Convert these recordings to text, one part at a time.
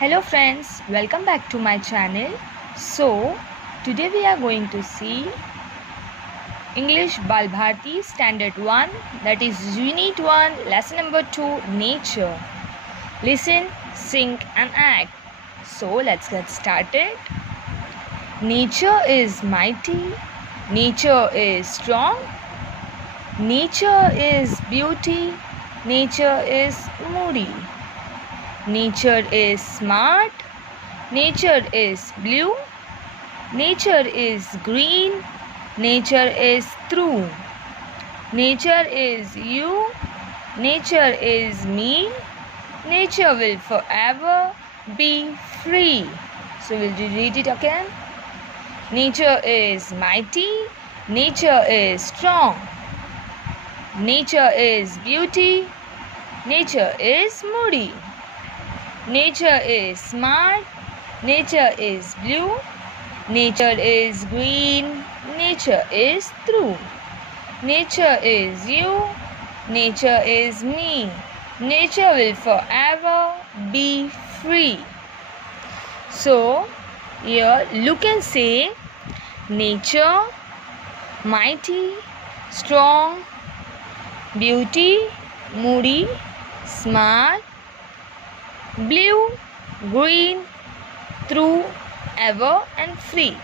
Hello friends, welcome back to my channel. So, today we are going to see English Balbharti Standard 1, that is Unit 1, Lesson number 2, Nature. Listen, sing and act. So, let's get started. Nature is mighty. Nature is strong. Nature is beauty. Nature is moody. Nature is smart. Nature is blue. Nature is green. Nature is true. Nature is you. Nature is me. Nature will forever be free. So will you read it again? Nature is mighty. Nature is strong. Nature is beauty. Nature is moody. Nature is smart. Nature is blue. Nature is green. Nature is true. Nature is you. Nature is me. Nature will forever be free. So, here look and say nature, mighty, strong, beauty, moody, smart, blue, green, true, ever and free.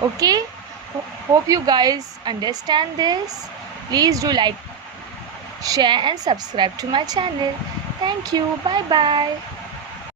Okay, hope you guys understand this. Please do like, share and subscribe to my channel. Thank you. Bye bye.